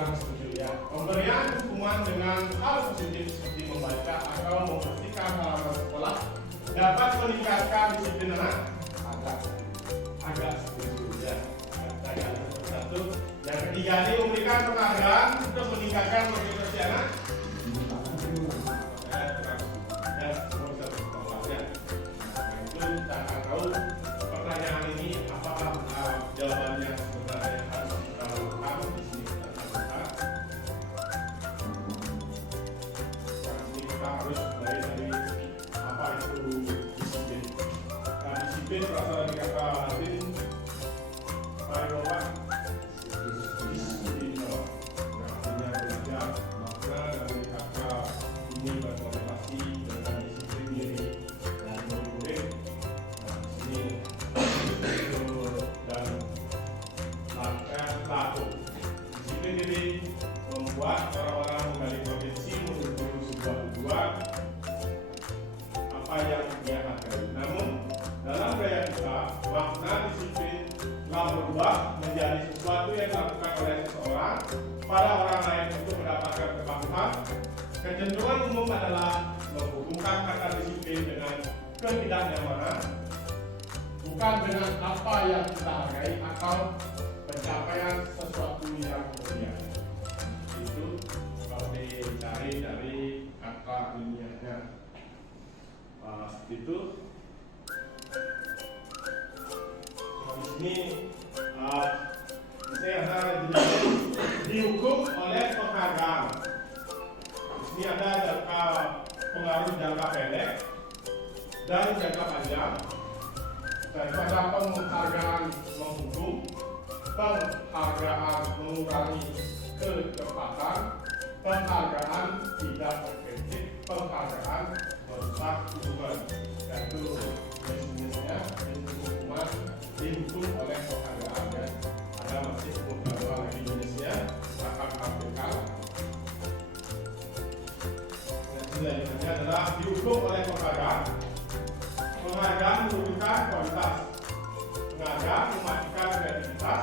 kurang setuju ya. Pemberian hukuman dengan hal positif seperti membaca atau membersihkan halaman sekolah dapat meningkatkan disiplin anak. Agak setuju ya. Agak satu. Yang ketiga ini memberikan penghargaan untuk meningkatkan motivasi anak. Kita akan tahu pertanyaan ini apakah jawabannya sebenarnya harus kita lakukan. Di sini kita lakukan. Di sini kita harus mulai dari apa itu disiplin. Nah, disiplin berasal dari kata Latin "Parola", disiplin. Nah, artinya belajar. Makna dari kata ini bermotivasi dengan disiplin diri dan murid. Dan laku disiplin diri membuat orang-orang menggali potensi menuju sebuah tujuan apa yang dia hargai. Namun dalam gaya kita, makna disiplin telah berubah menjadi sesuatu yang dilakukan oleh seseorang pada orang lain untuk mendapatkan kepatuhan. Kecenderungan umum adalah menghubungkan kata disiplin dengan ketidaknyamanan, bukan dengan apa yang kita hargai atau pencapaian sesuatu yang mulia. Itu kalau dicari dari kata ilmiahnya. Seperti itu. Di sini saya ada dihukum oleh penghargaan. Di sini ada pengaruh jangka pendek dan jangka panjang. Daripada penghargaan menghukum, penghargaan mengurangi kecepatan, penghargaan tidak berkritik, penghargaan merusak hubungan. Dan itu jenisnya hukuman dihukum oleh penghargaan. Dan ada masih beberapa lagi jenisnya akan tampilkan. Dan selanjutnya adalah dihukum oleh penghargaan. Penghargaan menurunkan kualitas, penghargaan mematikan kreativitas,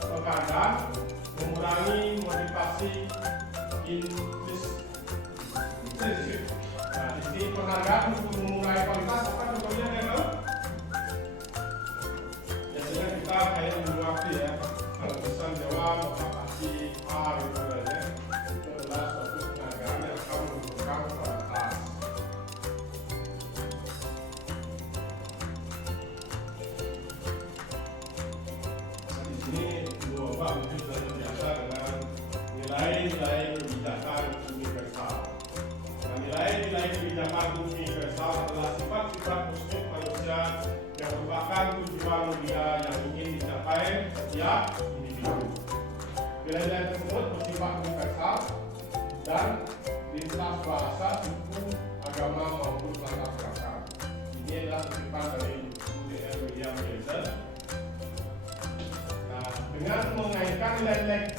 penghargaan mengurangi motivasi intrinsik. Nah, di sini penghargaan untuk mengurangi kualitas apa contohnya ya kalau? Biasanya kita kayak mengurangi ya, kalau pesan jawab bapak kasih A gitu aja. Itu adalah suatu penghargaan yang akan menurunkan kualitas. Ini dua bab itu sudah terbiasa dengan nilai-nilai kebijakan universal. Nah, nilai-nilai kebijakan universal adalah sifat-sifat positif manusia yang merupakan tujuan mulia yang ingin dicapai setiap individu. Nilai-nilai tersebut bersifat universal dan lintas bahasa, suku, agama maupun latar belakang. Ini adalah kutipan dari William James. Dengan mengaitkan nilai-nilai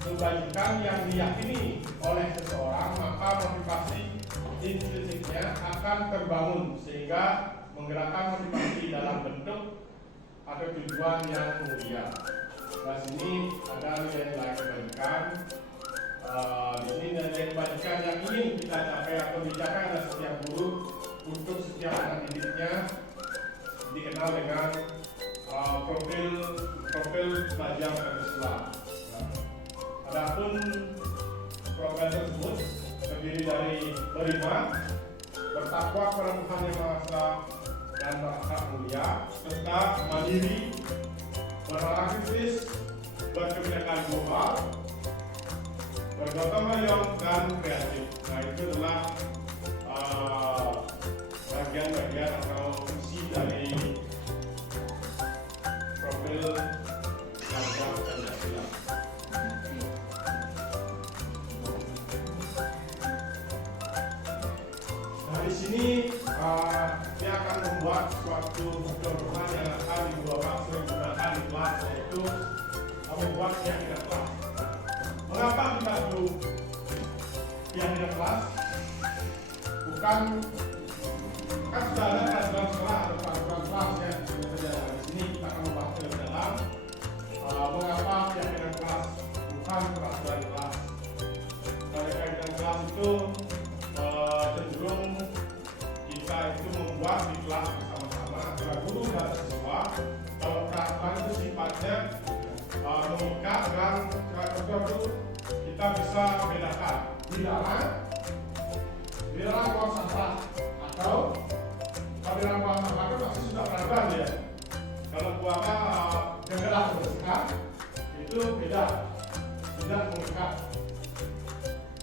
kebajikan yang diyakini oleh seseorang, maka motivasi intrinsiknya akan terbangun sehingga menggerakkan motivasi dalam bentuk atau tujuan yang mulia. Nah, sini ada nilai-nilai kebajikan. Di sini nilai kebajikan yang ingin kita capai atau dicapai oleh setiap guru untuk setiap anak didiknya dikenal dengan profil pelajar Islam. Adapun profil tersebut terdiri dari beriman, bertakwa kepada Tuhan Yang Maha Esa dan berakhlak mulia, serta mandiri, berorang kritis, berkebijakan global, bergotong royong dan kreatif. Nah, itu adalah bagian-bagian atau fungsi dari profil pelajar Pancasila. Nah, di sini dia akan membuat suatu percontohan yang akan digunakan di kelas, yaitu membuat keyakinan kelas. Mengapa kita perlu keyakinan kelas? Bukan kan sudah ada peraturan sekolah atau peraturan kelas ya. Di sini kita akan membahas lebih dalam mengapa keyakinan kelas bukan bisa bedakan dilarang buang sampah, atau kalau dilarang buang sampah itu pasti sudah peraturan ya. Kalau buangnya jengkelah kebersihan itu beda, tidak mengikat.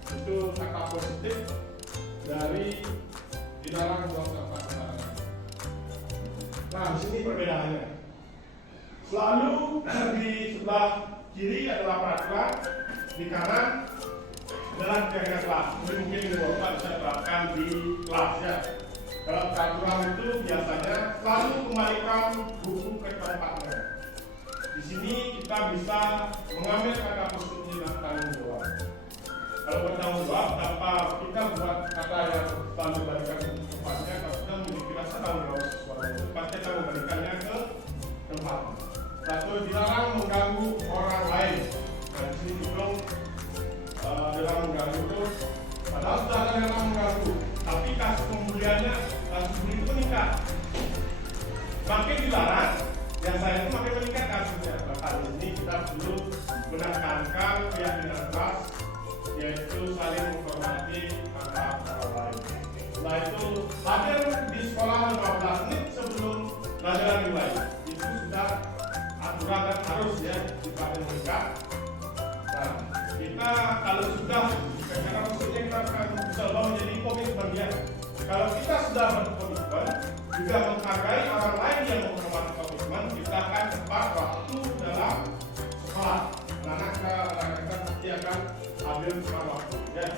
Itu kata positif dari dilarang buang sampah sembarangan. Nah, di sini perbedaannya. Selalu di sebelah kiri adalah peraturan, di kanan adalah jaringan kelas. Ini mungkin Bapak bisa terapkan di kelas ya. Kalau peraturan itu biasanya selalu kembalikan buku ke tempatnya. Di sini kita bisa mengambil kata positif dan tanggung jawab. Kalau bertanggung jawab, tanpa kita buat kata yang selalu kembalikan ke tempatnya, kalau kita memiliki rasa tanggung jawab sesuatu, pasti kita memberikannya ke tempat. Satu, dilarang mengganggu orang lain. Nah, di sini juga dilarang mengganggu itu, padahal sudah ada yang mengganggu, tapi kasus pembuliannya, kasus bully itu meningkat. Makin dilarang, yang saya itu makin meningkat kasusnya. Kali ini kita perlu menekankan keyakinan kelas, yaitu saling menghormati antara orang lain. Setelah itu hadir di sekolah 15 menit sebelum pelajaran dimulai. Itu sudah aturan dan harus ya dipakai mengikat. Nah, kita kalau sudah, karena maksudnya kita akan bisa menjadi komitmen ya. Kalau kita sudah berkomitmen, juga menghargai orang lain yang menghormati komitmen, kita akan tepat waktu dalam sekolah. Anak kita pasti akan ambil tepat waktu ya.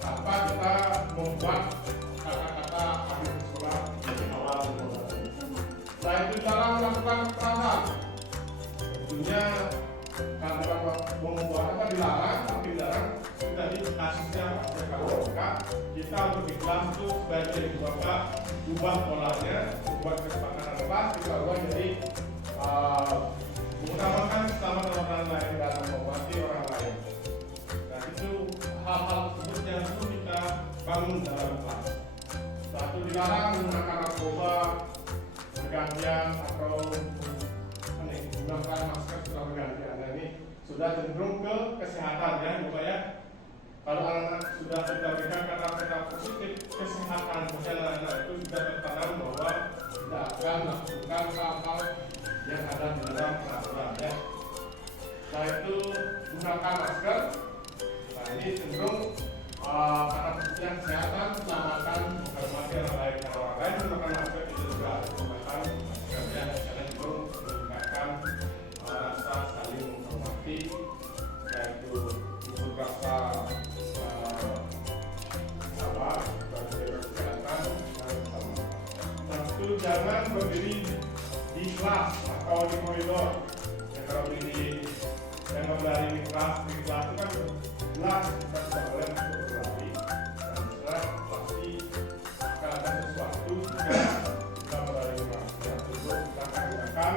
Tanpa kita membuat kata-kata ambil sekolah dari awal. Setelah itu cara melakukan kekerasan. Tentunya kalau membuat apa dilarang, tapi dilarang sudah di kasusnya kalau kita untuk di kelas itu sebaiknya Bapak ubah polanya, buat kesepakatan kelas kita ubah jadi mengutamakan keselamatan orang lain dan menghormati orang lain. Nah itu hal-hal tersebut yang perlu kita bangun dalam kelas. Satu, dilarang menggunakan narkoba bergantian atau menggunakan masker secara bergantian. Nah ini sudah cenderung ke kesehatan ya Bapak ya. Kalau anak-anak sudah kita berikan kata-kata positif kesehatan, misalnya anak itu sudah tertanam bahwa tidak akan melakukan hal-hal yang ada di dalam peraturan ya. Setelah itu gunakan masker. Nah ini cenderung kata positif yang kesehatan, keselamatan, menghormati orang lain. Kalau orang lain menggunakan masker itu juga menggunakan masker ya. Karena cenderung meningkatkan rasa saling menghormati, yaitu untuk rasa jangan berdiri di kelas atau di koridor. Ya, kalau berdiri dan berlari di kelas itu kan jelas kita tidak boleh untuk berlari. Dan jelas pasti akan ada sesuatu jika kita berlari di kelas. Dan tentu kita akan gunakan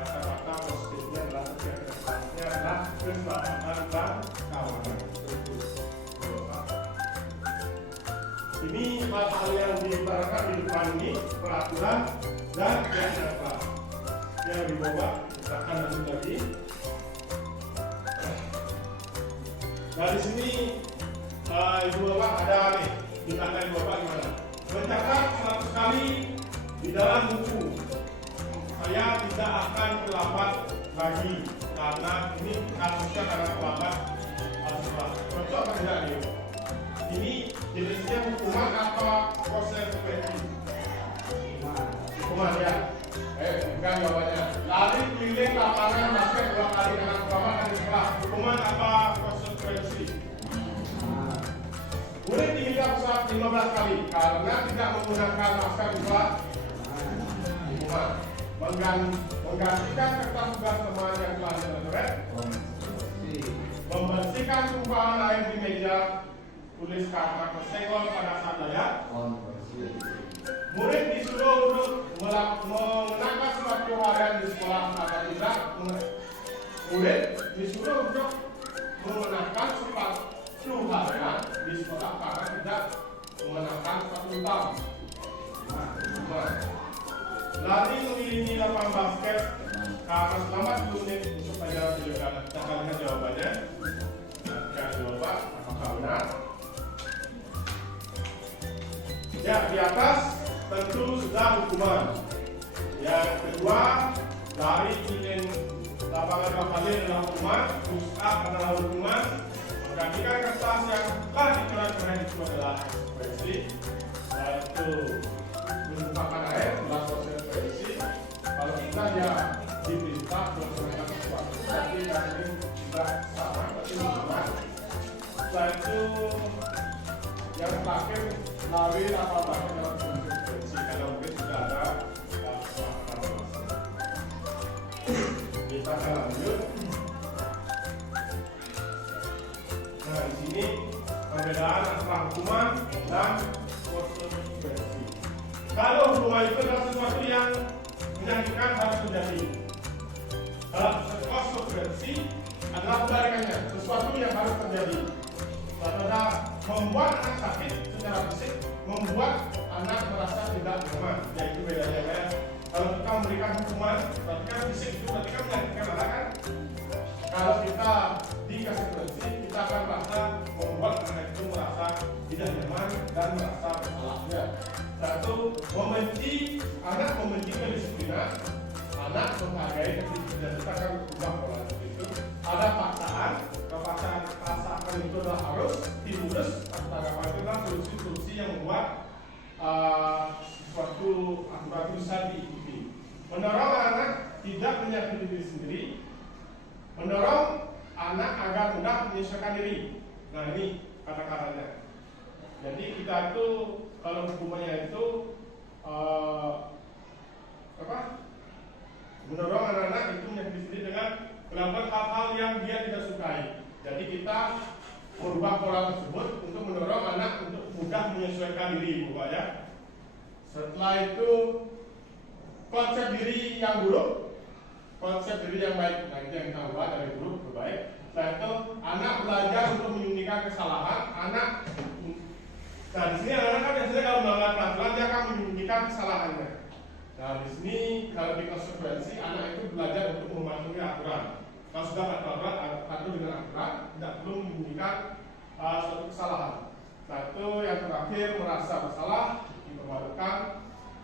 kata-kata positifnya adalah kesehatannya adalah keselamatan dan keamanan. Ini hal yang diutarakan di depan ini peraturan dan keyakinan kelas. Yang di bawah misalkan lanjut lagi. Dari sini Ibu Bapak ada nih, tindakan Ibu Bapak gimana? Mencatat 100 kali di dalam buku. Saya tidak akan terlambat lagi karena ini kasusnya karena terlambat. Cocok atau tidak nih? Ini jenisnya hukuman apa konsekuensi? Hukuman ya. Bukan jawabannya. Lari keliling lapangan basket 2 kali dengan selamat dan sekolah. Hukuman apa konsekuensi? Murid dihinggap pesawat 15 kali karena tidak menggunakan masker di kelas. Hukuman. Menggantikan kertas tugas teman yang telah dicoret. Membersihkan tumpahan air di meja tulis karena kesenggol pada saat layak. Murid disuruh untuk mengenakan sepatu harian di sekolah atau tidak. Murid disuruh untuk mengenakan sepatu harian di sekolah karena tidak mengenakan sepatu hitam. Lari mengelilingi lapangan basket karena selama 10 menit untuk pelajaran dilakukan. Kita akan lihat jawabannya. adalah hukuman. Yang kedua, lari keliling lapangan kampanye adalah hukuman, push up adalah hukuman, menggantikan kertas yang telah dicoret-coret itu adalah konsekuensi. Yaitu menumpahkan air adalah konsekuensi. Kalau kita ya diperintah melaksanakan sesuatu, tapi kami tidak sama, tapi hukuman. Setelah itu yang terakhir, lari atau bahkan dalam konsekuensi, karena mungkin sudah ada kita akan lanjut. Nah, di sini perbedaan antara hukuman dan konsekuensi. Kalau hukuman itu adalah sesuatu yang menyakitkan harus terjadi. Kalau konsekuensi adalah kebalikannya, sesuatu yang harus terjadi. Pada membuat anak sakit secara fisik, membuat anak merasa tidak nyaman. Yaitu bedanya ya. Kalau kita memberikan hukuman, berarti kan fisik itu berarti kan menyakitkan anak kan. Kalau kita dikasih konsekuensi, kita akan merasa membuat anak itu merasa tidak nyaman dan merasa bersalahnya. Satu, anak membenci kedisiplinan, anak menghargai kedisiplinan. Kita akan ubah pola itu. Ada paksaan, paksaan itu adalah harus, stimulus, atau itu adalah solusi-solusi yang membuat suatu aturan bisa diikuti. Mendorong anak tidak menyakiti diri sendiri, mendorong anak agar mudah menyesuaikan diri. Nah, ini kata-katanya. Jadi kita itu kalau hukumannya itu mendorong anak-anak itu menyakiti diri dengan melakukan hal-hal yang dia tidak sukai. Jadi kita merubah pola tersebut untuk mendorong anak untuk mudah menyesuaikan diri, Bapak ya. Setelah itu konsep diri yang buruk, konsep diri yang baik. Nah, itu yang kita ubah dari buruk ke baik. Setelah itu anak belajar untuk menyembunyikan kesalahan. Nah, di sini anak-anak kan biasanya kalau melanggar peraturan dia akan menyembunyikan kesalahannya. Nah, di sini kalau di konsekuensi anak itu belajar untuk mematuhi aturan. Kalau sudah patuh dengan aturan, tidak perlu menyembunyikan suatu kesalahan. Satu yang terakhir merasa bersalah, dipermalukan,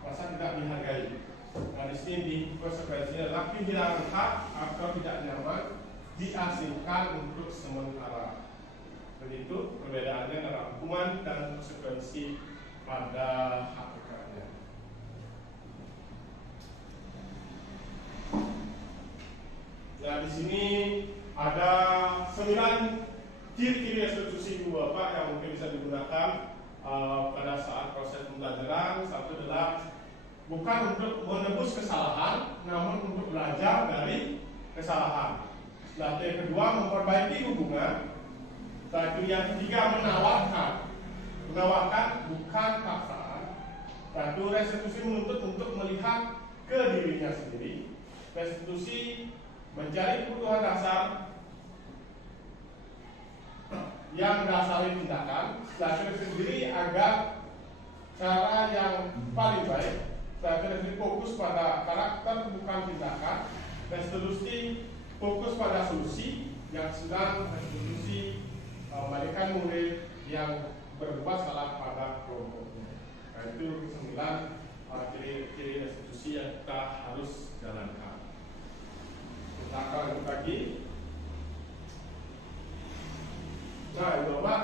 merasa tidak dihargai. Nah, di sini di konsekuensinya adalah kehilangan hak atau tidak nyaman, diasingkan untuk sementara. Begitu perbedaannya antara hukuman dan konsekuensi pada hakikatnya. Nah, di sini ada 9 ciri-ciri restitusi Ibu Bapak yang mungkin bisa digunakan pada saat proses pembelajaran. Satu adalah bukan untuk menebus kesalahan, namun untuk belajar dari kesalahan. Setelah itu yang kedua, memperbaiki hubungan. Setelah itu yang ketiga, menawarkan bukan paksaan. Setelah itu restitusi menuntut untuk melihat ke dirinya sendiri. Restitusi mencari kebutuhan dasar yang mendasari tindakan. Setelah itu sendiri agar cara yang paling baik. Setelah itu fokus pada karakter bukan tindakan. Restitusi fokus pada solusi. Yang sedang restitusi memberikan murid yang berbuat salah pada kelompoknya. Nah, itu 9 ciri-ciri restitusi yang kita harus jalankan. Kita akan lanjut lagi. Nah, Ibu Bapak,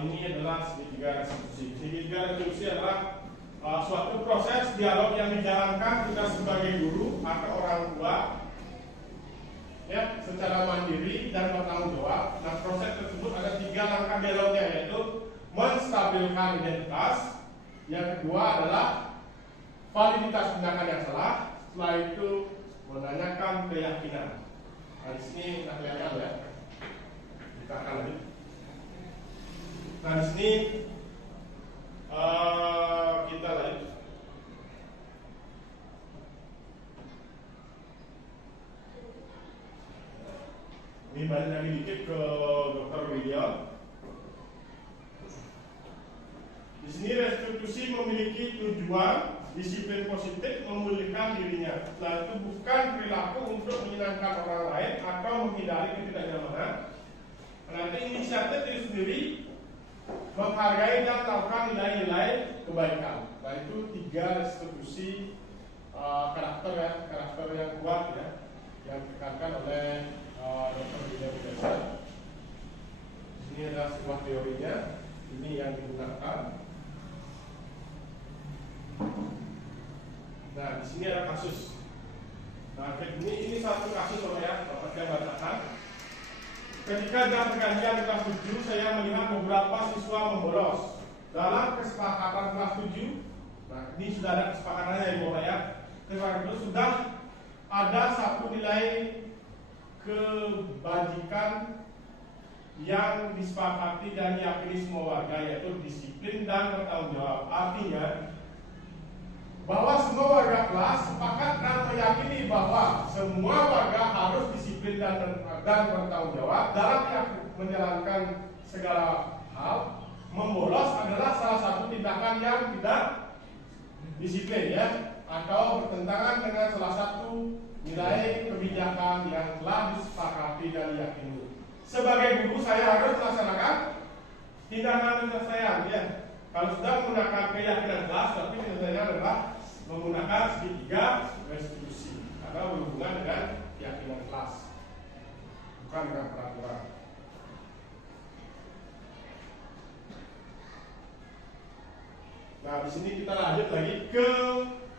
ini adalah segitiga restitusi. Segitiga restitusi adalah suatu proses dialog yang dijalankan kita sebagai guru atau orang tua, ya, secara mandiri dan bertanggung jawab. Nah, proses tersebut ada 3 langkah dialognya, yaitu menstabilkan identitas. Yang kedua adalah validitas tindakan yang salah. Setelah itu menanyakan keyakinan. Nah, di sini kita kelihatan ya. Kita akan lanjut. Nah, di sini kita lanjut. Ini balik lagi dikit ke Dr. William. Di sini restitusi memiliki tujuan disiplin positif memulihkan dirinya. Setelah itu bukan perilaku untuk menyenangkan orang lain atau menghindari ketidaknyamanan. Nanti inisiatif diri sendiri menghargai dan melakukan nilai-nilai kebaikan. Nah, Nah, itu 3 restitusi karakter ya, karakter yang kuat ya, yang ditekankan oleh Dr. William Jackson. Ini adalah sebuah teorinya, ini yang digunakan. Nah, di sini ada kasus. Nah, ini satu kasus loh ya, Bapak saya bacakan. Ketika jam pergantian di kelas 7, saya melihat beberapa siswa membolos. Dalam kesepakatan kelas 7, nah ini sudah ada kesepakatannya ya Bapak ya. Kesepakatan itu sudah ada satu nilai kebajikan yang disepakati dan diyakini semua warga, yaitu disiplin dan bertanggung jawab. Artinya bahwa semua warga kelas sepakat dan meyakini bahwa semua warga harus disiplin dan bertanggung jawab dalam menjalankan segala hal. Membolos adalah salah satu tindakan yang tidak disiplin ya, atau bertentangan dengan salah satu nilai kebijakan yang telah disepakati dan diyakini. Sebagai guru saya harus melaksanakan tindakan penyelesaian ya. Kalau sudah menggunakan keyakinan kelas, berarti penyelesaiannya adalah menggunakan segitiga restitusi karena berhubungan dengan keyakinan kelas, bukan dengan peraturan. Nah, di sini kita lanjut lagi ke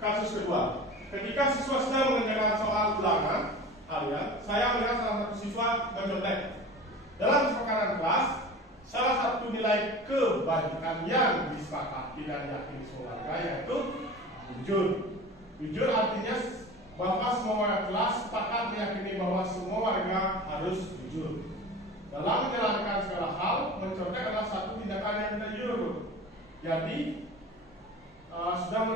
kasus kedua. Ketika siswa sedang mengerjakan soal ulangan harian, saya melihat salah satu siswa mencontek. Dalam kesepakatan kelas, salah satu nilai kebajikan yang disepakati dan diyakini semua warga yaitu jujur. Jujur artinya bahwa semua warga kelas sepakat meyakini bahwa semua warga harus jujur. Dalam menjalankan segala hal, mencontek adalah satu tindakan yang tidak jujur. Jadi sudah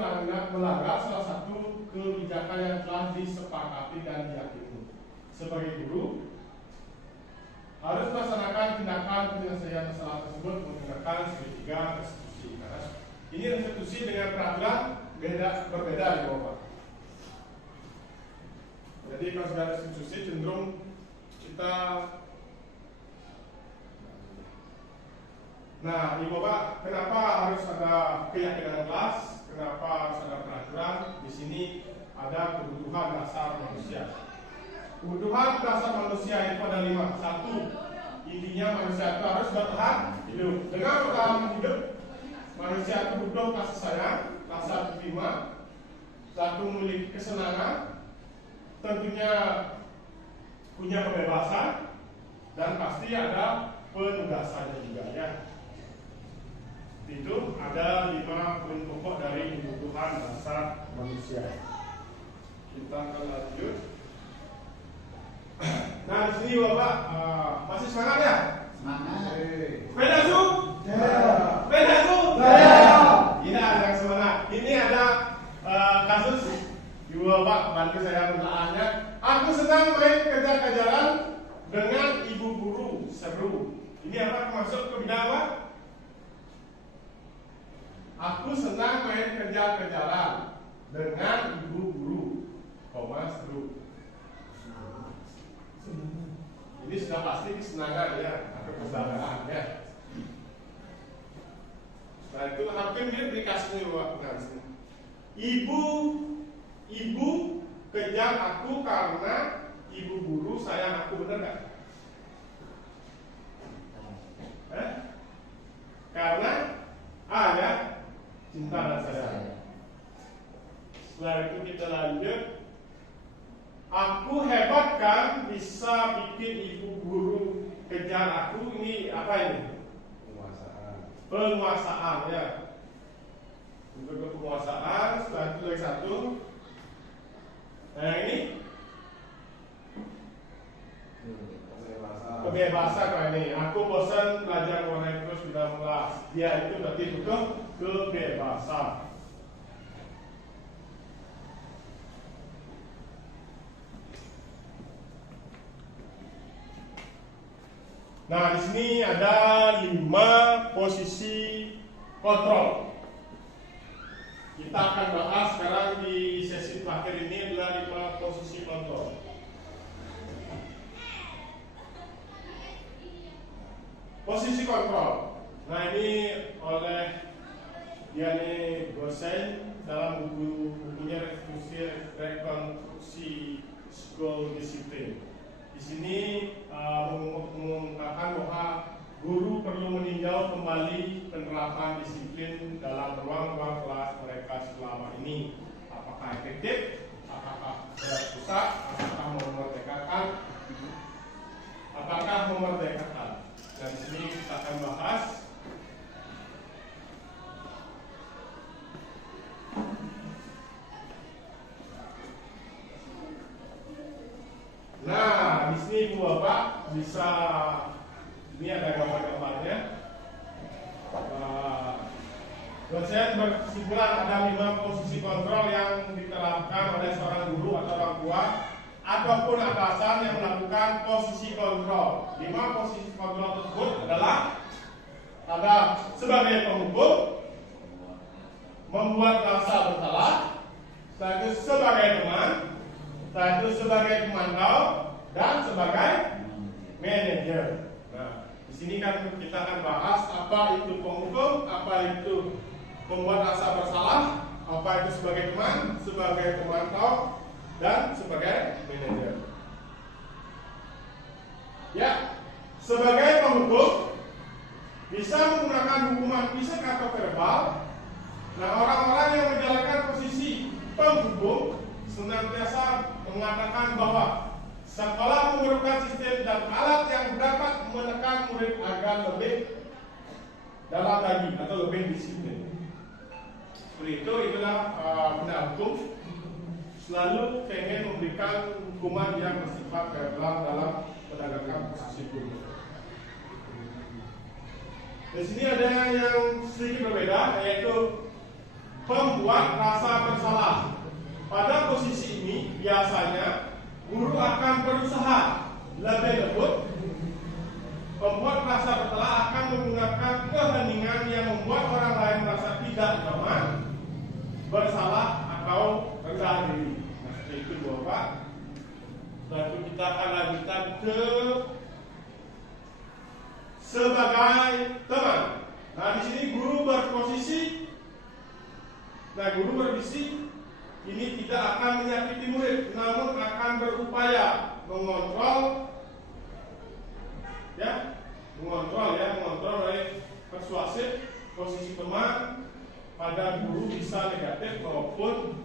melanggar salah satu kebijakan yang telah disepakati dan diyakini. Sebagai guru harus melaksanakan tindakan penyelesaian masalah tersebut menggunakan segitiga restitusi. Karena ini restitusi dengan peraturan berbeda ya Bapak. Jadi kalau sudah restitusi cenderung kita. Nah, Ibu Bapak, kenapa harus ada keyakinan kelas? Kenapa harus ada peraturan? Di sini ada kebutuhan dasar manusia. Kebutuhan dasar manusia itu ada 5. 1, intinya manusia itu harus bertahan hidup. Dengan bertahan hidup, manusia itu butuh kasih sayang, rasa terima, satu memiliki kesenangan, tentunya punya kebebasan, dan pasti ada penugasannya juga ya. Itu ada 5 poin pokok dari kebutuhan dasar manusia. Kita akan lanjut. Nah, di sini Bapak masih semangat ya? Semangat. Sepeda su? Sepeda su? Iya, yang semangat. Ini ada kasus Ibu Bapak bantu saya menelaahnya. Aku senang main kejar-kejaran dengan ibu guru, seru. Ini apa masuk ke bidang apa? Aku senang main kejar-kejaran dengan ibu guru, seru. Ini sudah pasti kesenangan ya, atau kebanggaan ya. Nah itu hampir mirip dikasih Bapak. Ibu kejar aku karena ibu guru sayang aku, benar nggak? Karena ya cinta dan sayang. Setelah itu kita lanjut. Aku hebat kan bisa bikin ibu guru kejar aku. Ini apa ini? Penguasaan ya. Untuk penguasaan. Setelah itu lagi satu. Nah ini kebebasan kayak ini. Aku bosan belajar online terus di dalam kelas. Dia itu berarti butuh kebebasan. Nah, di sini ada 5 posisi kontrol. Kita akan bahas sekarang di sesi terakhir ini adalah 5 posisi kontrol. Posisi kontrol. Nah, ini oleh yakni dosen dalam bukunya rekonstruksi school disiplin. Di sini mengungkapkan bahwa guru perlu meninjau kembali penerapan disiplin dalam ruang-ruang kelas mereka selama ini. Apakah efektif? Apakah berat-pusat? Apakah memerdekakan? Dan di sini kita akan bahas nah, di sini Bu Bapak bisa, ini ada gambar-gambarnya. Dosen berkesimpulan ada 5 posisi kontrol yang diterapkan oleh seorang guru atau orang tua ataupun atasan yang melakukan posisi kontrol. 5 posisi kontrol tersebut adalah ada sebagai penghukum, membuat rasa bersalah, sebagai teman, sebagai pemantau, dan sebagai manajer. Nah, di sini kan kita akan bahas apa itu penghukum, apa itu membuat rasa bersalah, apa itu sebagai teman, sebagai pemantau, dan sebagai manajer. Ya, sebagai penghukum bisa menggunakan hukuman fisik atau verbal. Nah, orang-orang yang menjalankan posisi penghukum senantiasa mengatakan bahwa sekolah memerlukan sistem dan alat yang dapat menekan murid agar lebih dalam lagi atau lebih disiplin. Seperti itu, itulah benda hukum selalu pengen memberikan hukuman yang bersifat verbal dalam penegakan posisi hukum. Di sini ada yang sedikit berbeda, yaitu pembuat rasa bersalah. Pada posisi ini biasanya guru akan berusaha lebih lembut. Pembuat rasa bersalah akan menggunakan keheningan yang membuat orang lain merasa tidak nyaman, bersalah atau rendah diri. Nah, seperti itu Bapak. Lalu kita akan lanjutkan ke sebagai teman. Nah, di sini guru berposisi. Nah, guru bervisi ini tidak akan menyakiti murid, namun akan berupaya mengontrol oleh persuasif posisi teman pada guru bisa negatif maupun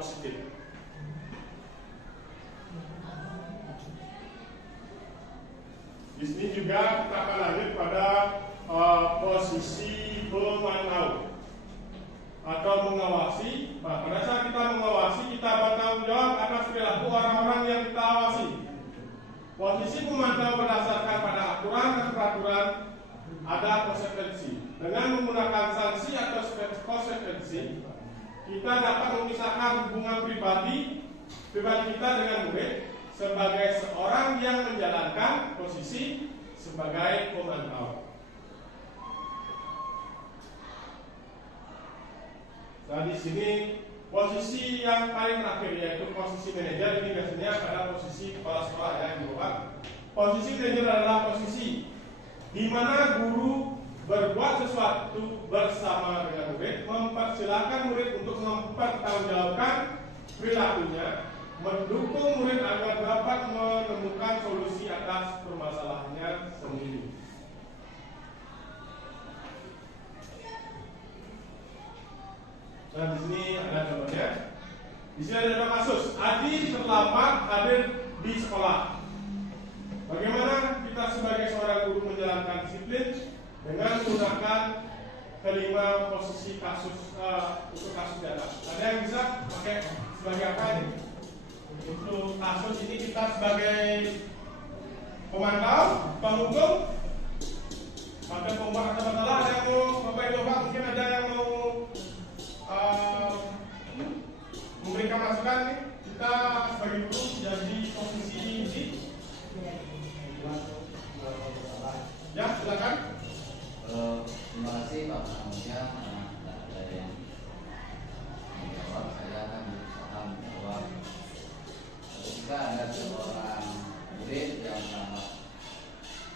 positif. Di sini juga kita akan lanjut pada posisi pemantau atau mengawasi. Nah, pada saat kita mengawasi, kita bertanggung jawab atas perilaku orang-orang yang kita awasi. Posisi pemantau berdasarkan pada aturan dan peraturan ada konsekuensi. Dengan menggunakan sanksi atau konsekuensi, kita dapat memisahkan hubungan pribadi kita dengan murid sebagai seorang yang menjalankan posisi sebagai pemantau. Nah, di sini posisi yang paling terakhir yaitu posisi manajer. Ini biasanya pada posisi kepala sekolah yang di bawah. Posisi manajer adalah posisi di mana guru berbuat sesuatu bersama dengan murid, mempersilahkan murid untuk mempertanggungjawabkan perilakunya, mendukung murid agar dapat menemukan solusi atas permasalahannya sendiri. Nah, di sini ada contohnya. Di sini ada kasus Adi terlambat hadir di sekolah. Bagaimana kita sebagai seorang guru menjalankan disiplin dengan menggunakan kelima posisi kasus untuk kasus di atas? Ada yang bisa pakai sebagai apa ini? Untuk kasus ini kita sebagai pemantau, penghukum, pada pembuat ada masalah. Ada yang mau Bapak Ibu Bapak, mungkin ada yang mau memberikan masukan nih. Kita sebagai guru jadi posisi ini. Ya, silakan. Terima kasih Pak Panitia. Tidak ada yang menjawab, saya akan berusaha menjawab. Ketika ada seorang murid yang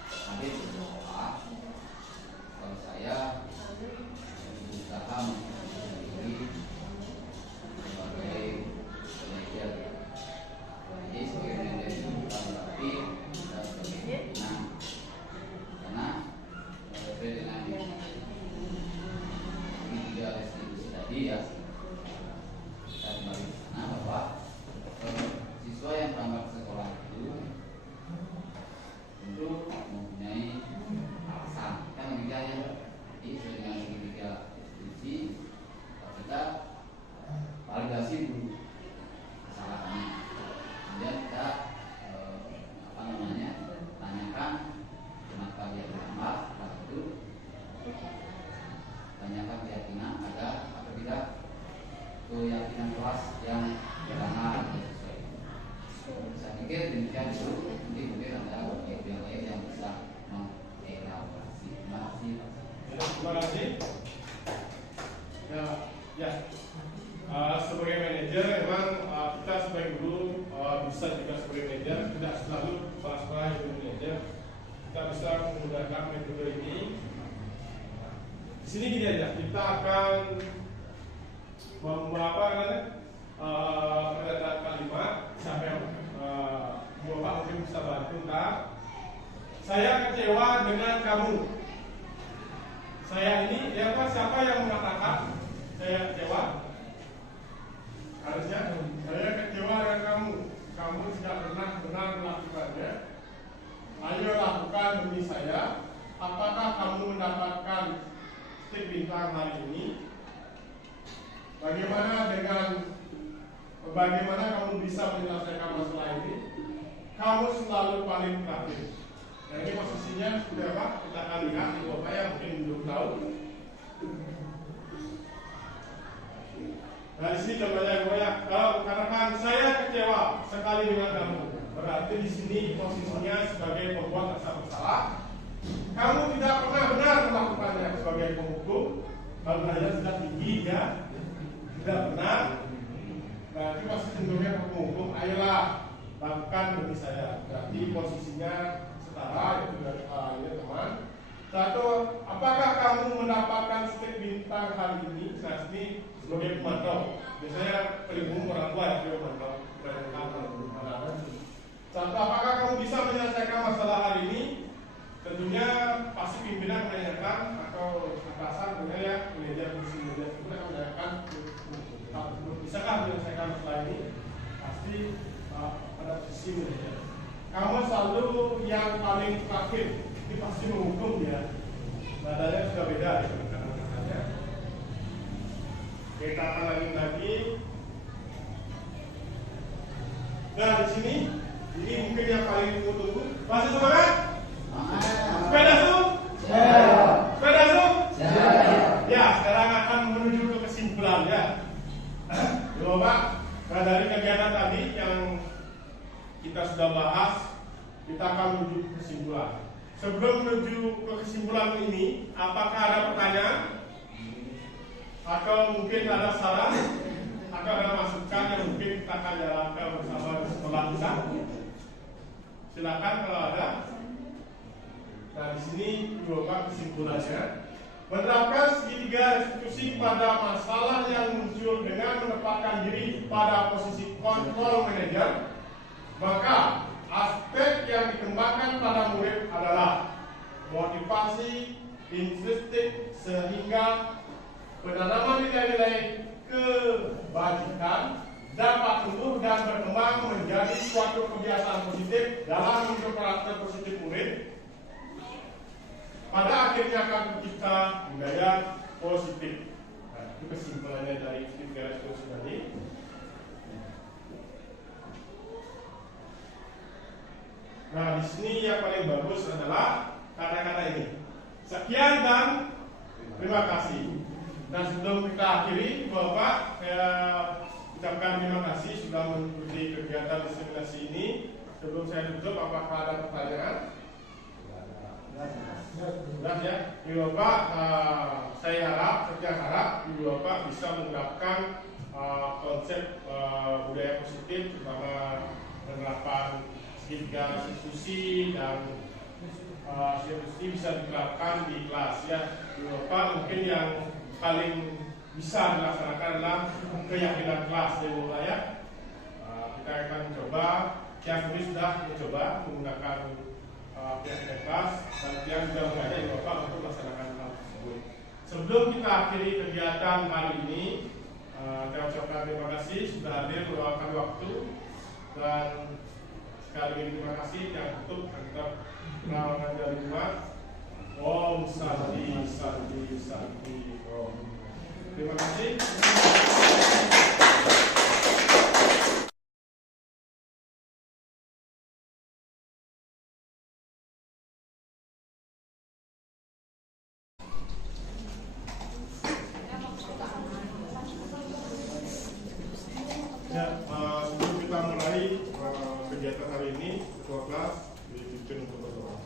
hadir di sekolah, kalau saya berusaha Di sini gini aja, kita akan mendapat kalimat. Siapa yang Bapak mungkin bisa bantu kan? Saya kecewa dengan kamu. Saya ini, siapa yang mengatakan saya kecewa? Harusnya saya kecewa dengan kamu. Kamu tidak pernah benar melakukannya. Ayo lakukan demi saya. Apakah kamu mendapatkan stik bintang hari ini? Bagaimana kamu bisa menyelesaikan masalah ini? Kamu selalu paling terakhir. Nah, ini posisinya sudah Pak, kita akan lihat di Bapak yang mungkin belum tahu. Nah, di sini contohnya kalau katakan saya kecewa sekali dengan kamu, berarti di sini posisinya sebagai pembuat rasa bersalah. Kamu tidak pernah benar melakukannya sebagai penghukum. Kalau saya sudah tinggi ya, tidak benar. Berarti posisi cenderungnya penghukum. Ayolah lakukan demi saya. Berarti posisinya setara, itu dari ya teman. Satu, apakah kamu mendapatkan stik bintang hari ini? Nah, ini sebagai pemantau. Biasanya paling umum orang tua yang pemantau. Satu, apakah kamu bisa menyelesaikan masalah hari ini? Tentunya pasti pimpinan menanyakan atau atasan menanya manajer kursi manajer itu akan menanyakan bisakah menyelesaikan masalah ini? Pasti pada posisi manajer. Kamu selalu yang paling terakhir, ini pasti menghukum ya. Nadanya sudah beda ya kata-katanya. Kita akan lanjut lagi. Nah di sini, ini mungkin yang paling tunggu-tunggu. Masih semangat? Sepeda sum? Sepeda sum? Ya, sekarang akan menuju ke kesimpulan ya. Bapak, nah dari kegiatan tadi yang kita sudah bahas, kita akan menuju ke kesimpulan. Sebelum menuju ke kesimpulan ini, apakah ada pertanyaan? Atau mungkin ada saran? Atau ada masukan yang mungkin kita akan jalankan bersama sekolah kita? Silakan kalau ada. Nah di sini Bapak kesimpulannya, menerapkan segitiga restitusi pada masalah yang muncul dengan menempatkan diri pada posisi kontrol manajer, maka aspek yang dikembangkan pada murid adalah motivasi intrinsik sehingga penanaman nilai-nilai kebajikan dapat tumbuh dan berkembang menjadi suatu kebiasaan positif dalam bentuk karakter positif murid. Pada akhirnya akan tercipta budaya positif. Nah, itu kesimpulannya dari tiga restitusi tadi. Nah, di sini yang paling bagus adalah kata-kata ini. Sekian dan terima kasih. Dan sebelum kita akhiri, Bapak, saya ucapkan terima kasih sudah mengikuti kegiatan diseminasi ini. Sebelum saya tutup, apakah ada pertanyaan? Jelas ya, Ibu Bapak, saya harap Ibu Bapak bisa menerapkan konsep budaya positif, terutama penerapan segitiga restitusi dan restitusi bisa diterapkan di kelas ya. Ibu Bapak mungkin yang paling bisa dilaksanakan adalah keyakinan kelas ya Ibu Bapak ya. Kita akan mencoba, yang ini sudah mencoba menggunakan keyakinan kelas dan yang sudah mengajak Ibu Bapak untuk melaksanakan hal tersebut. Sebelum kita akhiri kegiatan hari ini, saya ucapkan terima kasih sudah hadir meluangkan waktu, dan sekali lagi terima kasih yang tutup tetap pengawalan dari rumah. Om Santi Santi Santi Om. Terima kasih. Ya, sebelum kita mulai kegiatan hari ini, ketua kelas dipimpin untuk berdoa.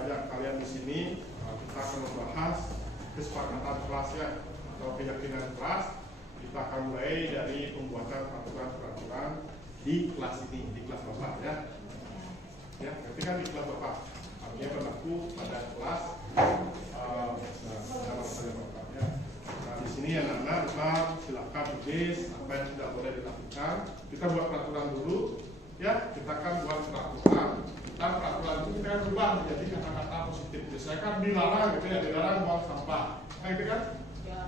mengajak kalian di sini, kita akan membahas kesepakatan kelas ya, atau keyakinan kelas. Kita akan mulai dari pembuatan peraturan-peraturan di kelas ini, di kelas Bapak ya. Ya, berarti kan di kelas Bapak. Artinya berlaku pada kelas dalam saya Bapak ya. Nah, di sini anak-anak silakan tulis apa yang sudah boleh dilakukan. Kita buat peraturan dulu ya. Kita akan buat peraturan. Dan peraturan itu kita akan berubah menjadi kata-kata positif. Misalkan dilarang gitu ya, dilarang buang sampah. Nah, gitu kan? Ya.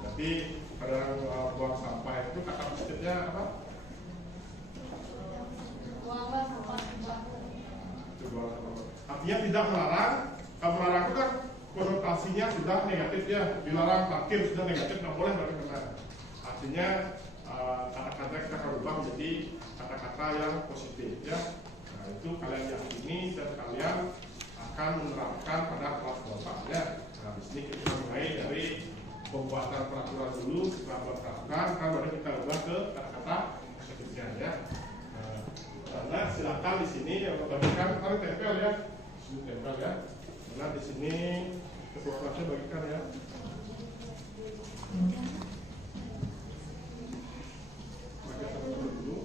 Jadi pada buang sampah itu kata positifnya apa? Buang sampah. Artinya tidak melarang. Kalau melarang itu kan konotasinya sudah negatif ya. Dilarang parkir sudah negatif, nggak boleh berarti benar. Artinya kata-kata kita akan ubah menjadi kata-kata yang positif ya. Nah itu kalian yakini dan kalian akan menerapkan pada kelas Bapak ya. Nah di sini kita mulai dari pembuatan peraturan dulu. Setelah buat peraturan, kan baru kita ubah ke kata-kata positifnya ya. Karena silakan di sini yang bagikan kalian tempel ya. Sini tempel ya. Nah di sini ketua kelasnya bagikan ya. Bagian satu dulu.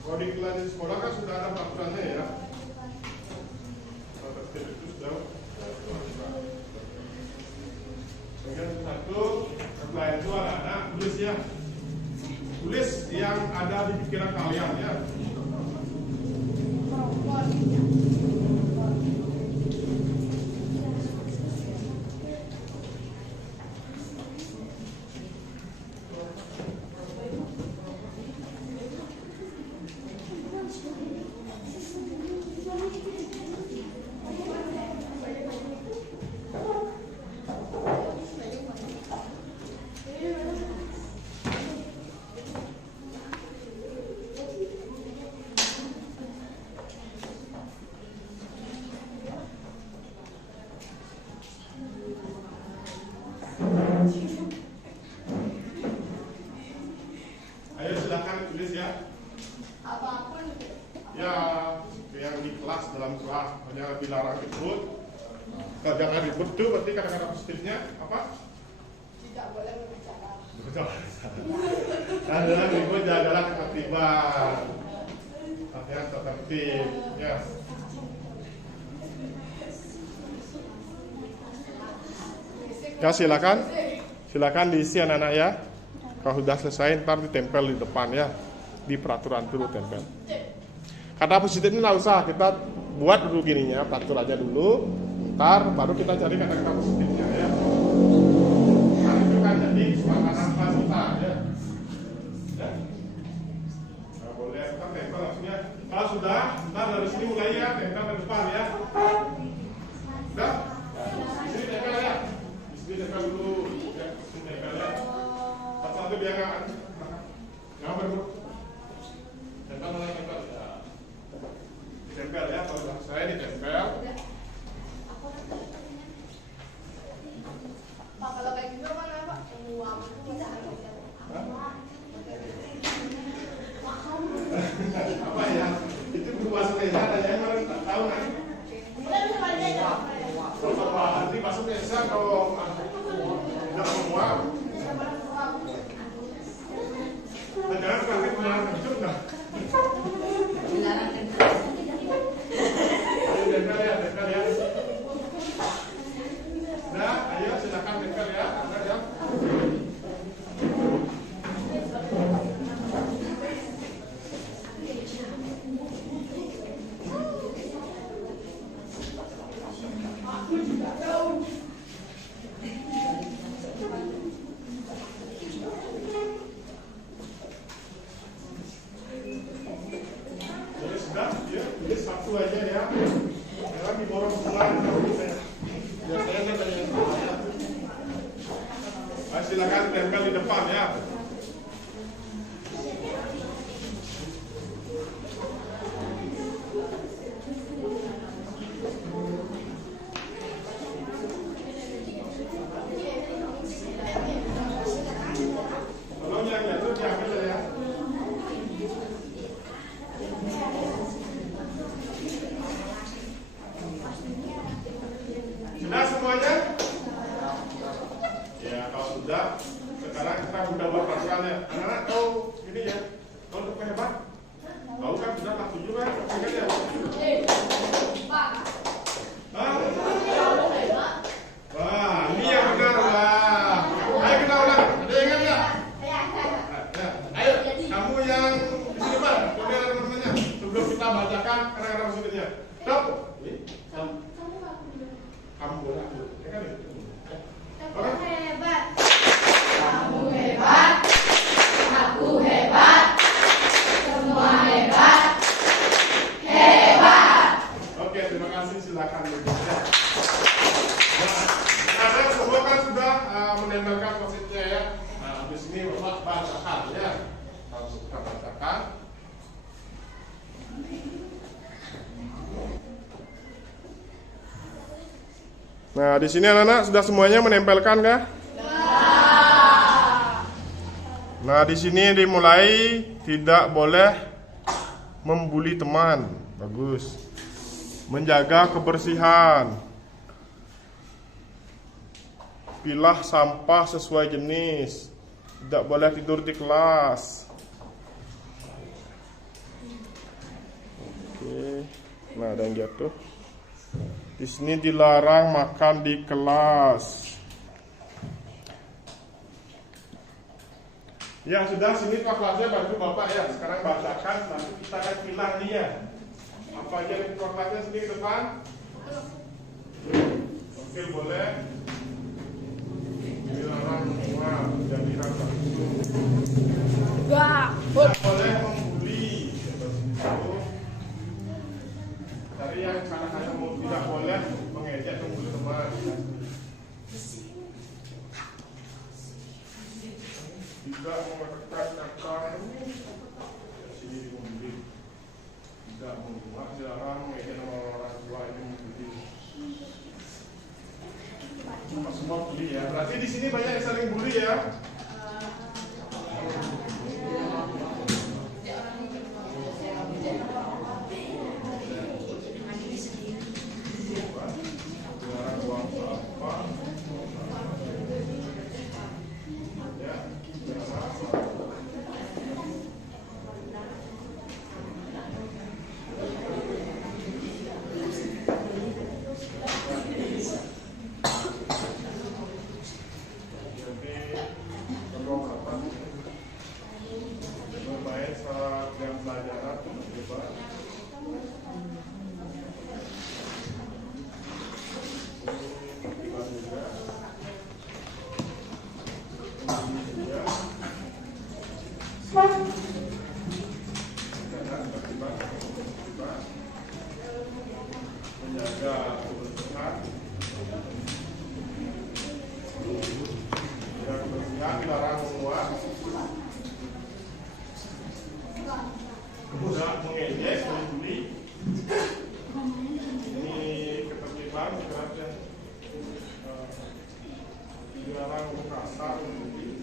Kalau di kelas di sekolah kan sudah ada peraturannya ya. Tertib itu sudah. Bagian satu, setelah itu anak-anak tulis ya. Tulis yang ada di pikiran kalian ya. Ayo silakan tulis ya. Apapun. Ya, yang di kelas dalam kelas hanya dilarang ribut. Kalau jangan ribut itu berarti kata-kata positifnya apa? Tidak boleh berbicara. Adalah ribut jagalah ketertiban. Latihan tertib ya. Ya silakan diisi anak-anak ya. Kalau sudah selesai ntar ditempel di depan ya, di peraturan dulu tempel. Kata positif ini nggak usah, kita buat dulu gininya peraturannya dulu, ntar baru kita cari kata-kata positifnya ya. Nah itu kan jadi kesepakatan kelas kita ya. Nah, boleh kita tempel langsungnya. Kalau sudah, ntar dari sini mulai ya, tempel ke depan ya. Sudah? Di sini tempel ya. Di sini tempel dulu. Ya, di sini tempel ya. Satu biar nggak berburu. Tempel mana tempel ya? Ditempel ya. Kalau sudah saya ditempel. Pak kalau kayak gitu mana Pak? Uang tidak ada. Apa ya? Itu berubah sepeda dan yang mana tak tahu kan? Kalau nanti masuk desa kalau tidak semua. Jangan pakai melarang itu enggak. Melarang tempel. Ayo tempel ya, tempel ya. Nah, ayo silakan tempel ya, tempel ya. Satu aja ya, jangan diborong pulang. Biasanya kan dari yang silakan tempel di depan ya. Tolong yang jatuh diambil ya. bacakan kata-kata positifnya. Stop. Kamu boleh. Ya kan itu. Oke. Hebat. Kamu hebat. Aku hebat. Semua hebat. Hebat. Oke, terima kasih. Silakan. Nah, semua kan sudah menempelkan positifnya ya. Nah, habis ini Bapak bacakan ya. Kita bacakan. Nah, di sini anak-anak sudah semuanya menempelkan kah? Nah, di sini dimulai tidak boleh membuli teman. Bagus. Menjaga kebersihan. Pilah sampah sesuai jenis. Tidak boleh tidur di kelas. Oke. Nah, ada yang jatuh. Di sini dilarang makan di kelas. Ya sudah, sini Pak kelasnya bantu Bapak ya. Sekarang bacakan, nanti kita akan pilah nih ya. Apa aja yang Pak kelasnya sini ke depan? Oke, boleh. Dilarang semua, jadi rasa itu. Tidak boleh membuli. Dari yang kadang-kadang tidak boleh mengejek membuli teman. Tidak mengatakan kata sini membuli. Tidak membuat dilarang mengejek nama orang tua ini membuli. Semua bully ya. Berarti di sini banyak yang saling bully ya. Bermain saat jam pelajaran bebas. Menjaga kebersihan. Menjaga kebersihan, dilarang menguap. Kemudian mengejek, membuli. Ini ketertiban, ibaratnya dilarang kasar, membuli.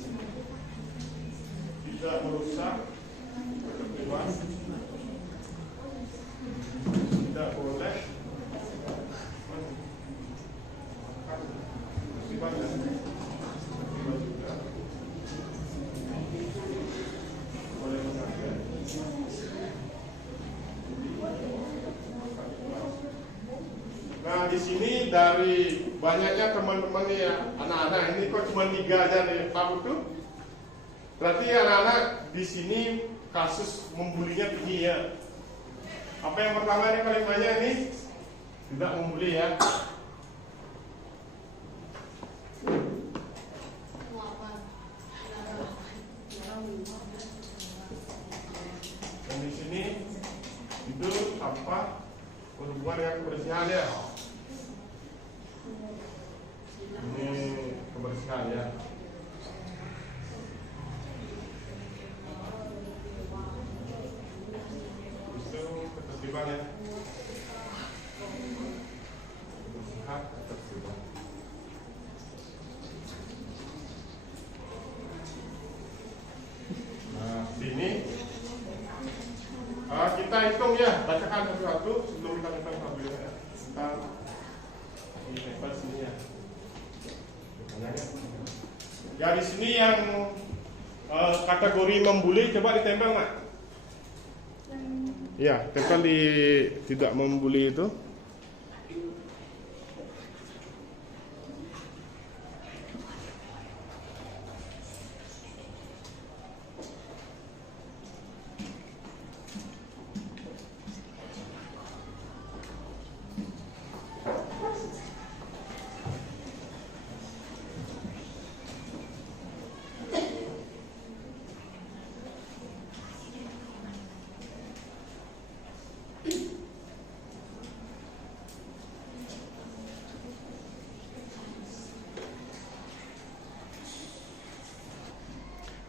Tidak merusak ketertiban. Tidak boleh ketertiban dan ketertiban juga. Boleh mengajar. Nah, di sini dari banyaknya teman-teman ya, anak-anak ini kok cuma 3 aja nih Pak Putu. Berarti anak-anak di sini kasus membulinya tinggi ya. Apa yang pertama nih kalimatnya ini? Tidak membuli ya. Dan di sini itu apa? Berhubungan dengan kebersihan ya. Ini kebersihan ya. Itu ketertiban ya. Kebersihan, ketertiban. Nah, sini kita hitung ya, bacakan satu-satu sebelum kita hitung tabelnya ya. Kita ini tempel sini ya. Ya di sini yang kategori membuli coba ditempel nggak? Ya, tempel di tidak membuli itu.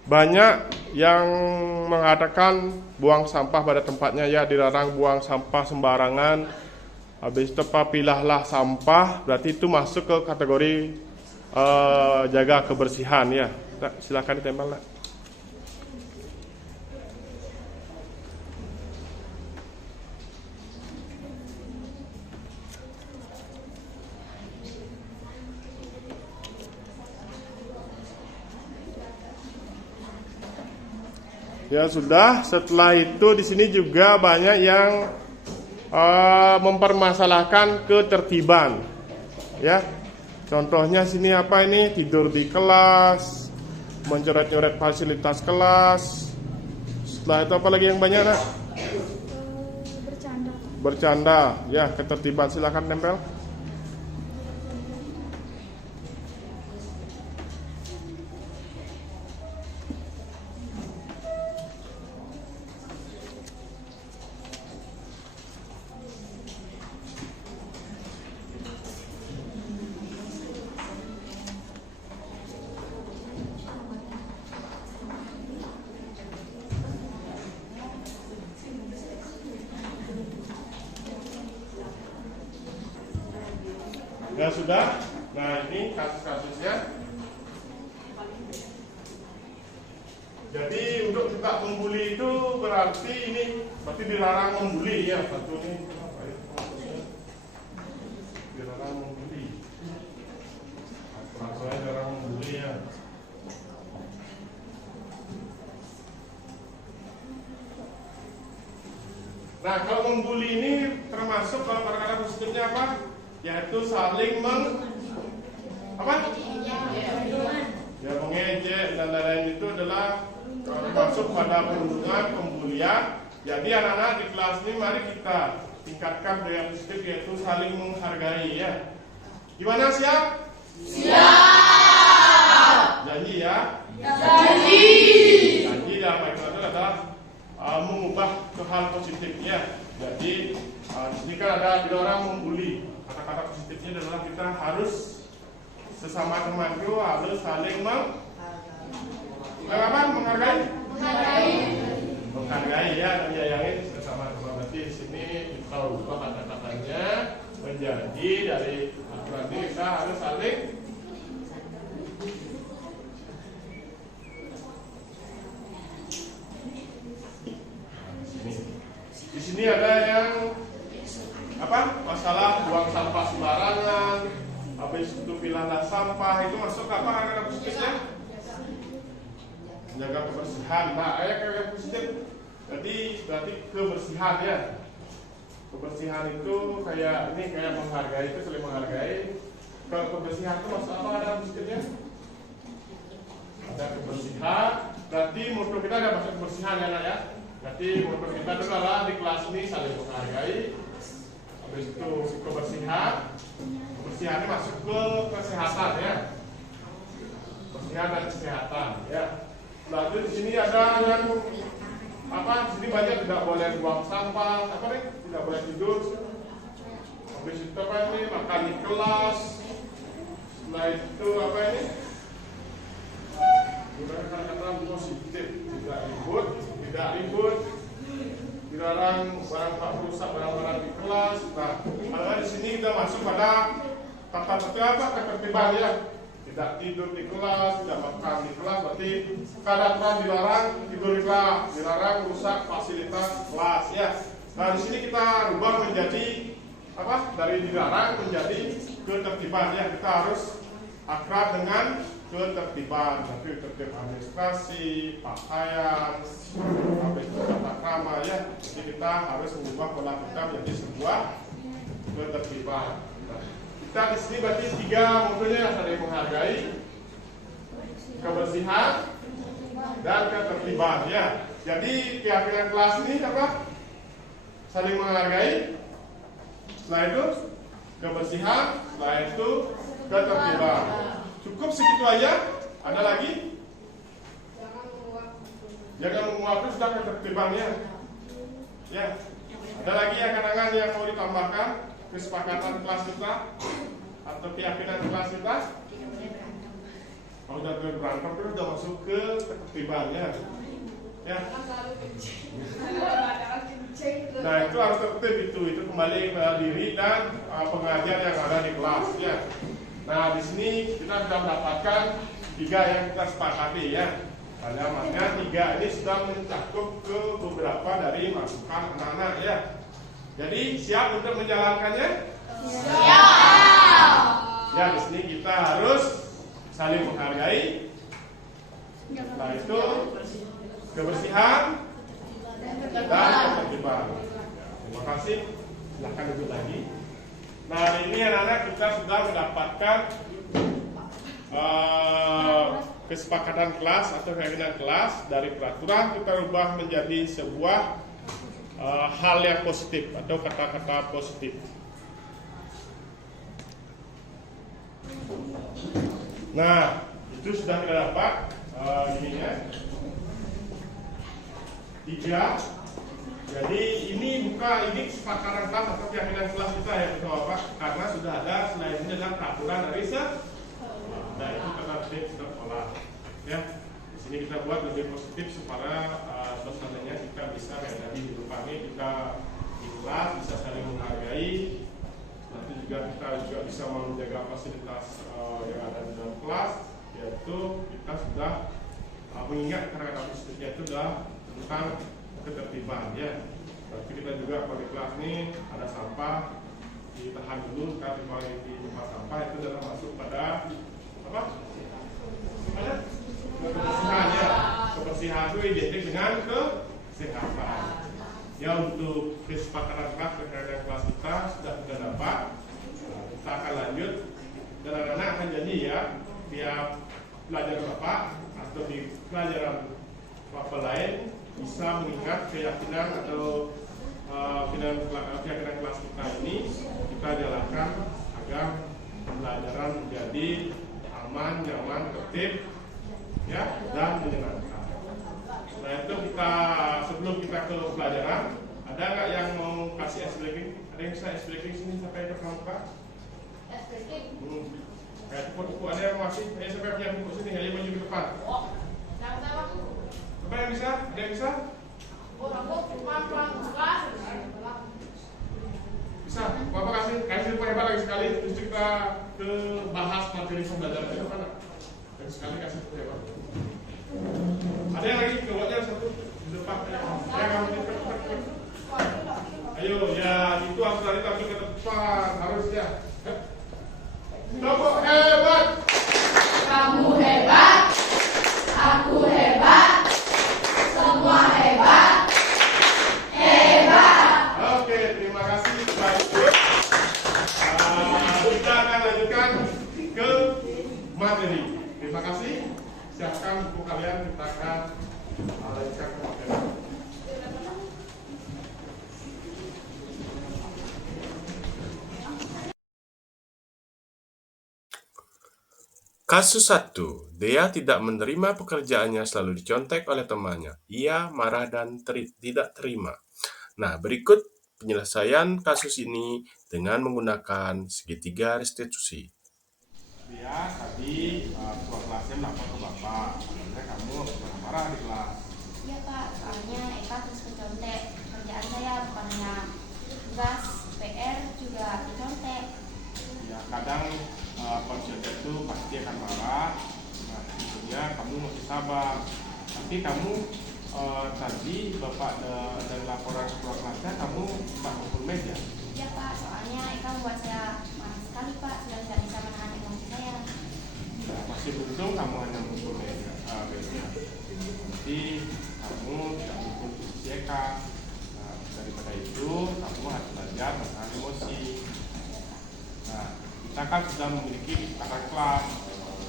banyak yang mengatakan buang sampah pada tempatnya, ya, dilarang buang sampah sembarangan. Habis itu pilahlah sampah, berarti itu masuk ke kategori jaga kebersihan, ya. Nah, silakan ditempel, Nak. Ya sudah, setelah itu di sini juga banyak yang mempermasalahkan ketertiban. Ya. Contohnya sini apa ini? Tidur di kelas, mencoret-coret fasilitas kelas. Setelah itu apa lagi yang banyak, Nak? Bercanda. Bercanda. Ya, ketertiban, silakan tempel. Ya sudah. Nah, ini kasus-kasusnya. Jadi untuk kita membuli itu berarti dilarang membuli, ya. Satu ini apa ya? Dilarang membuli. Maksudnya dilarang membuli, ya. Nah, kalau membuli ini termasuk kalau kata-kata positifnya apa? Yaitu saling mengejek dan lain-lain, itu adalah masuk pada perundungan pembulian. Jadi anak-anak di kelas ini mari kita tingkatkan budaya positif, yaitu saling menghargai, ya. Gimana, siap? Siap. Janji, ya? Janji. Janji dalam itu adalah mengubah ke hal positifnya. Jadi di sini kan ada orang membuli. Kata-kata positifnya adalah kita harus sesama teman itu harus saling menghargai, ya, dan menyayangi sesama teman. Berarti di sini kita ubah kata-katanya menjadi dari aturan ini kita harus saling di sini ada yang masalah buang sampah sembarangan, habis itu pilahlah sampah, itu masuk apa kata positifnya? Menjaga kebersihan. Nah, kayak positif berarti kebersihan, ya. Kebersihan itu kayak menghargai, itu saling menghargai. Kalau kebersihan itu masuk apa kata positifnya? Ada kebersihan, berarti moto kita ada masuk kebersihan, ya, Nak, ya. Berarti moto kita itu adalah di kelas ini saling menghargai. Habis itu kebersihan ini masuk ke kesehatan, ya. Kebersihan dan kesehatan, ya. Lalu di sini ada yang di sini banyak tidak boleh buang sampah, tidak boleh tidur. Habis itu makan di kelas. Setelah itu kata-kata positif, tidak ribut. Dilarang barang rusak barang-barang di kelas. Nah, kalau di sini kita masuk pada tata tertib ketertiban, ya. Tidak tidur di kelas, tidak makan di kelas, berarti kadang-kadang dilarang tidur di kelas, dilarang rusak fasilitas kelas, ya. Nah, di sini kita rubah menjadi dari dilarang menjadi ketertiban, ya. Kita harus akrab dengan ketertiban, tapi tertib administrasi, pakaian, habis itu tata krama, ya. Jadi kita harus mengubah pola kita menjadi sebuah ketertiban. Nah, kita di sini berarti 3 motonya yang saling menghargai, kebersihan, dan ketertiban, ya. Jadi keyakinan kelas ini saling menghargai, setelah itu kebersihan, setelah itu ketertiban. Cukup segitu aja. Ada lagi? Jangan menguap itu sudah ketertibannya. Ya. Ada lagi yang kadang-kadang yang mau ditambahkan kesepakatan kelas kita atau keyakinan kelas kita? Kalau udah berantem itu udah masuk ke ketertibannya. Ya. Nah itu harus tertib itu kembali ke diri dan pengajar yang ada di kelas ya. Nah di sini kita sudah mendapatkan 3 yang kita sepakati ya. Pada makanya 3 ini sudah mencakup ke beberapa dari masukan anak-anak ya. Jadi siap untuk menjalankannya? Siap. Ya di sini kita harus saling menghargai. Setelah itu kebersihan dan ketertiban. Terima kasih. Silahkan duduk lagi. Nah ini anak-anak kita sudah mendapatkan kesepakatan kelas atau keyakinan kelas. Dari peraturan kita ubah menjadi sebuah hal yang positif atau kata-kata positif. Nah itu sudah kita dapat ininya 3. Jadi ini kesepakatan kelas atau keyakinan kelas kita ya Bapak, karena sudah ada selain ini adalah peraturan dari nah itu tertib sekolah ya. Di sini kita buat lebih positif supaya suasananya kita bisa kayak tadi di depan ini kita di kelas bisa saling menghargai. Nanti juga kita bisa menjaga fasilitas yang ada di dalam kelas, yaitu kita sudah mengingat kata-kata positifnya itu adalah tentang ketertiban ya. Berarti kita juga pada kelas ini ada sampah ditahan dulu, kita dimulai di tempat sampah itu sudah masuk pada apa? Ada kebersihan ya. Kebersihan itu identik dengan kesehatan. Ya untuk kesepakatan kelas terkait kelas kita sudah dapat. Kita akan lanjut dan anak-anak akan jadi ya tiap pelajaran Bapak atau di pelajaran Bapak lain bisa mengingat keyakinan atau keyakinan kelas kita ini kita jalankan agar pembelajaran menjadi aman, nyaman, tertib ya dan menyenangkan. Nah itu kita sebelum kita ke pelajaran, ada nggak yang mau kasih ice breaking? Ada yang bisa ice breaking sini sampai ke pramuka? Ice breaking. Kayak tepuk-tepuk ada yang masih? Ayo sampai punya tepuk sini, ayo maju ke depan. Apa yang bisa? Ada yang bisa? Bisa. Bapak kasih hebat lagi sekali. Terus kita ke bahas materi pembelajaran itu mana? Lagi sekali kasih hebat. Ada yang lagi keluarnya satu di depan. Ya kamu cepat. Ayo ya itu harus lari tapi ke depan harus ya. Tepuk hebat. Kamu hebat. Aku hebat. Semua hebat. Hebat. Oke, terima kasih. Baik. Kita akan lanjutkan ke materi. Terima kasih. Siapkan buku kalian, kita akan lanjutkan ke materi. Kasus 1. Dea tidak menerima pekerjaannya, selalu dicontek oleh temannya. Ia marah dan tidak terima. Nah, berikut penyelesaian kasus ini dengan menggunakan segitiga restitusi. Dea tadi ketua kelasnya melapor ke Bapak. Sebenarnya kamu marah di kelas. Iya Pak, soalnya Eka terus mencontek pekerjaan saya, bukannya tugas PR juga dicontek. Ya, kadang pencontek itu pasti akan marah. Nah, tentunya kamu mesti sabar. Tapi kamu tadi Bapak dari laporan ketua kelasnya kamu tak mukul meja. Iya Pak, soalnya Eka membuat saya marah sekali Pak, sudah tidak bisa menahan emosi saya. Nah, masih beruntung kamu hanya mukul meja. Nanti kamu tidak mukul posisi Eka. Nah, daripada itu kamu harus belajar menahan emosi. Nah, kita kan sudah memiliki kakak kelas.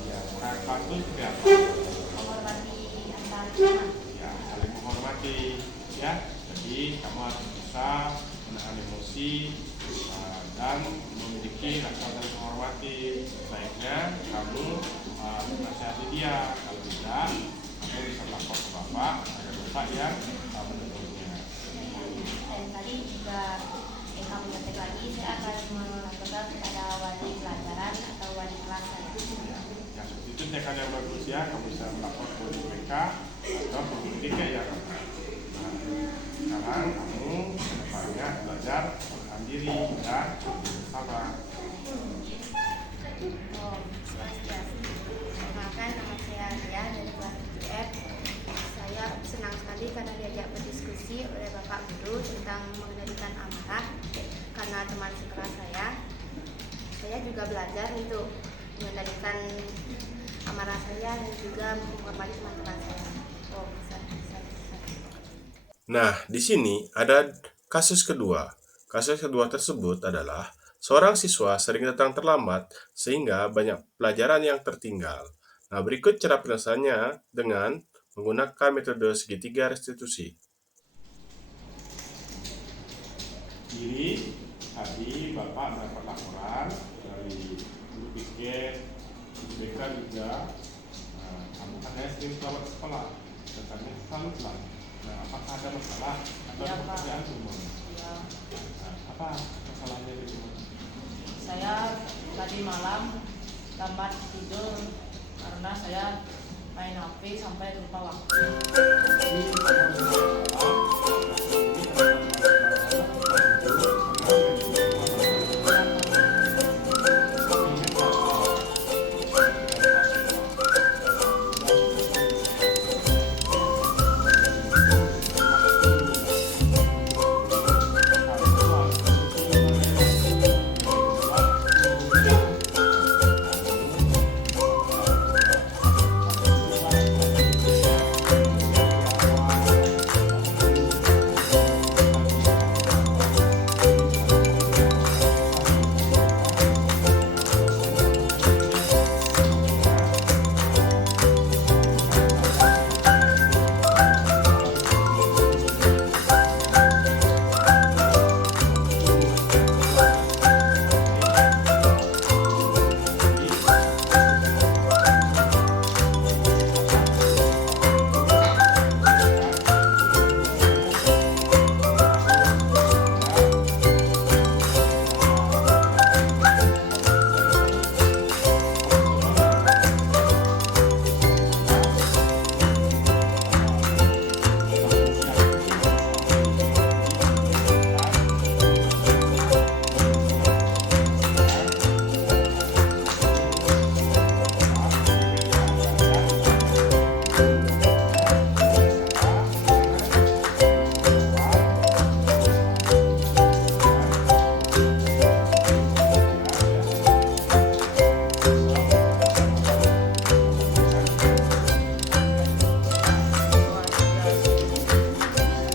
Ya, kakak kelas itu seperti apa? Menghormati antar teman. Ya, saling menghormati. Ya, jadi kamu harus bisa menahan emosi dan memiliki rasa saling menghormati. Baiknya kamu menasihati dia. Kalau tidak, kamu bisa lapor ke Bapak agar Bapak yang menegurnya. Dan tadi juga Eka mencontek lagi, saya akan melaporkan kepada wali pelajaran atau wali kelas saya. Ya, seperti Berikutnya kan yang berusia, kamu bisa melapor ke BPK atau ke BPK yang ada. Nah, sekarang kamu kedepannya belajar menahan diri dan sabar. Perkenalkan, nama saya Ria dari kelas 7F. Saya senang sekali karena diajak berdiskusi oleh Bapak Guru tentang mengendalikan amarah. Karena teman sekelas saya juga belajar untuk mengendalikan amarah saya dan juga menghormati teman-teman saya. Nah, di sini ada kasus kedua. Kasus kedua tersebut adalah seorang siswa sering datang terlambat sehingga banyak pelajaran yang tertinggal. Nah, berikut cara penyelesaiannya dengan menggunakan metode segitiga restitusi. Jadi, tadi Bapak mendapat laporan dari guru piket, BK juga. Nah, kamu katanya sering terlambat ke sekolah, datangnya selalu telat. Nah, apakah ada masalah atau ada pekerjaan rumah? Ya, Nah, apa masalahnya di rumah? saya tadi malam lambat tidur karena saya main HP sampai lupa waktu.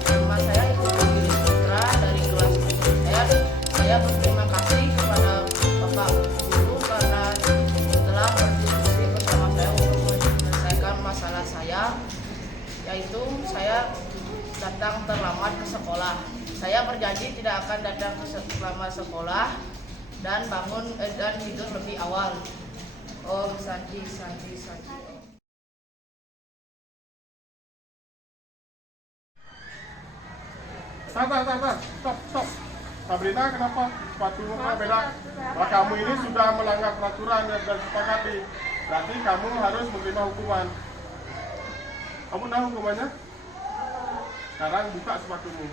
Nama saya Ibu Willy Putra dari kelas 7F. Saya berterima kasih kepada Bapak Guru karena telah berdiskusi bersama saya untuk menyelesaikan masalah saya, yaitu saya datang terlambat ke sekolah. Saya berjanji tidak akan datang selama sekolah dan dan tidur lebih awal. Om Santi Santi Santi. Stop. Sabrina, kenapa sepatumu beda? Wah, kamu ini sudah melanggar peraturan yang sudah disepakati. Berarti kamu harus menerima hukuman. Kamu tahu hukumannya? Sekarang buka sepatumu.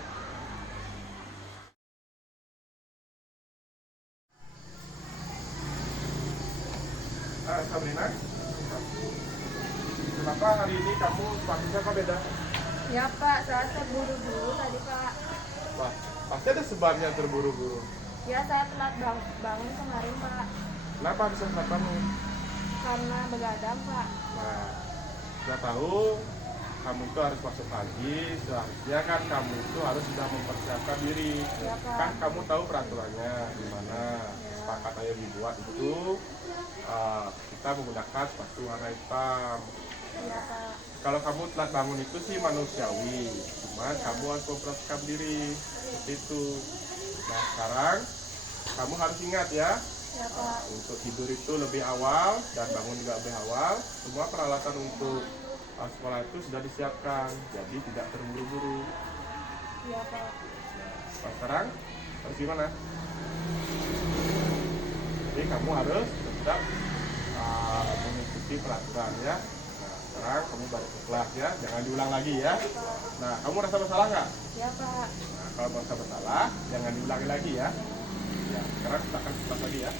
Sabrina, kenapa hari ini kamu sepatunya kok beda? Ya Pak, saya terburu-buru tadi Pak. Wah, pasti ada sebabnya terburu-buru. Ya saya telat bangun kemarin Pak. Kenapa bisa telat bangun? Karena begadang Pak. Nah, sudah tahu kamu itu harus masuk pagi, seharusnya kan kamu itu harus sudah mempersiapkan diri. Ya, Pak. Kan kamu tahu peraturannya gimana. Sepakat ayo dibuat itu kita menggunakan sepatu warna hitam. Iya Pak. Kalau kamu telat bangun itu sih manusiawi, cuman kamu harus mempersiapkan diri seperti itu. Nah sekarang kamu harus ingat ya, Ya Pak. untuk tidur itu lebih awal dan bangun juga lebih awal. Semua peralatan untuk sekolah itu sudah disiapkan, jadi tidak terburu-buru. Iya Pak. Nah sekarang harus gimana? Jadi kamu harus tetap mengikuti ikuti peraturan ya. Nah, sekarang kamu balik ke kelas ya, jangan diulang lagi ya. Nah, kamu rasa bersalah nggak? Ya Pak. Nah, kalau merasa bersalah, jangan diulangi lagi ya. Ya, sekarang silakan ke kelas lagi ya.